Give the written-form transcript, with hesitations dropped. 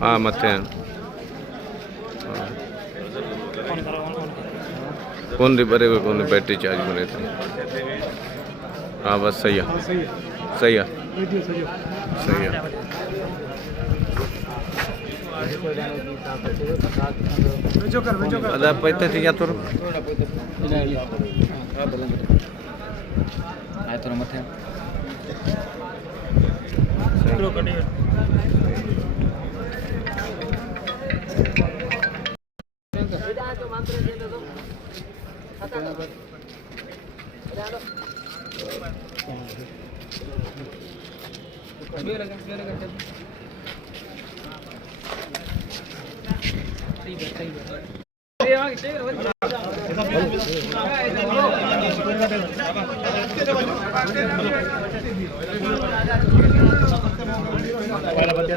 हाँ मथे कौन दी बरे कौन बैटरी चार्ज में रहती हाँ बस सही है सही है सही है अदा पैते थी या तो आए तो मथे